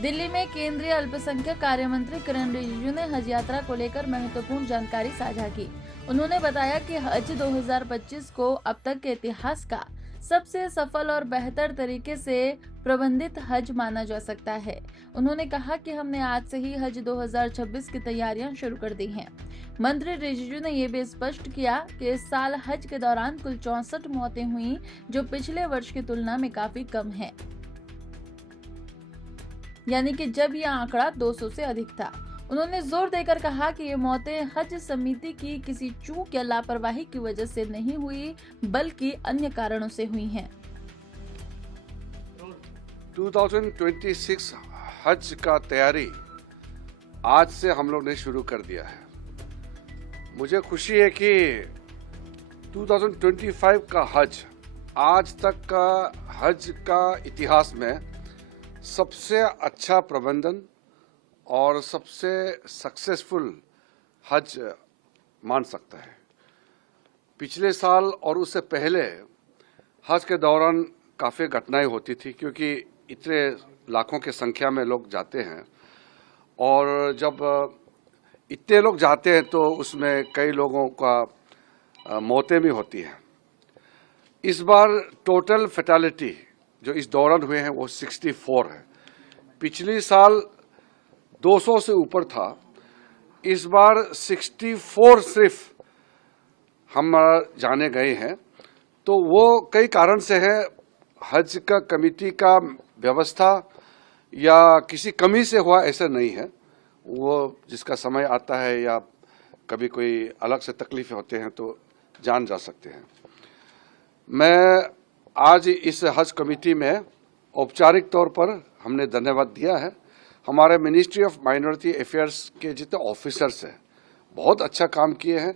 दिल्ली में केंद्रीय अल्पसंख्यक कार्य मंत्री किरण रिजिजू ने हज यात्रा को लेकर महत्वपूर्ण जानकारी साझा की। उन्होंने बताया कि हज 2025 को अब तक के इतिहास का सबसे सफल और बेहतर तरीके से प्रबंधित हज माना जा सकता है। उन्होंने कहा कि हमने आज से ही हज 2026 की तैयारियां शुरू कर दी हैं। मंत्री रिजिजू ने ये भी स्पष्ट किया कि इस साल हज के दौरान कुल 64 मौतें हुई, जो पिछले वर्ष की तुलना में काफी कम है, यानी कि जब यह आंकड़ा 200 से अधिक था। उन्होंने जोर देकर कहा कि ये मौतें हज समिति की किसी चूक या लापरवाही की वजह से नहीं हुई, बल्कि अन्य कारणों से हुई हैं। 2026 हज का तैयारी आज से हम लोग ने शुरू कर दिया है। मुझे खुशी है कि 2025 का हज आज तक का हज का इतिहास में सबसे अच्छा प्रबंधन और सबसे सक्सेसफुल हज मान सकता है। पिछले साल और उससे पहले हज के दौरान काफ़ी घटनाएं होती थी, क्योंकि इतने लाखों की संख्या में लोग जाते हैं और जब इतने लोग जाते हैं तो उसमें कई लोगों का मौतें भी होती हैं। इस बार टोटल फैटेलिटी जो इस दौरान हुए हैं वो 64 है। पिछली साल 200 से ऊपर था, इस बार 64 सिर्फ हम जाने गए हैं। तो वो कई कारण से है, हज का कमेटी का व्यवस्था या किसी कमी से हुआ ऐसा नहीं है। वो जिसका समय आता है या कभी कोई अलग से तकलीफें होते हैं तो जान जा सकते हैं। मैं आज इस हज कमेटी में औपचारिक तौर पर हमने धन्यवाद दिया है। हमारे मिनिस्ट्री ऑफ माइनॉरिटी अफेयर्स के जितने ऑफिसर्स हैं बहुत अच्छा काम किए हैं।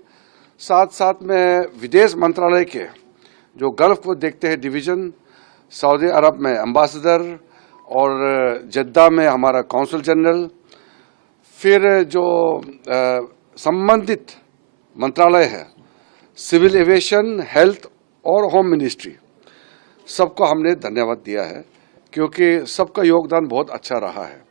साथ साथ में विदेश मंत्रालय के जो गल्फ को देखते हैं डिवीज़न, सऊदी अरब में एम्बेसडर और जद्दा में हमारा कौंसल जनरल, फिर जो संबंधित मंत्रालय है सिविल एविएशन, हेल्थ और होम मिनिस्ट्री, सबको हमने धन्यवाद दिया है, क्योंकि सबका योगदान बहुत अच्छा रहा है।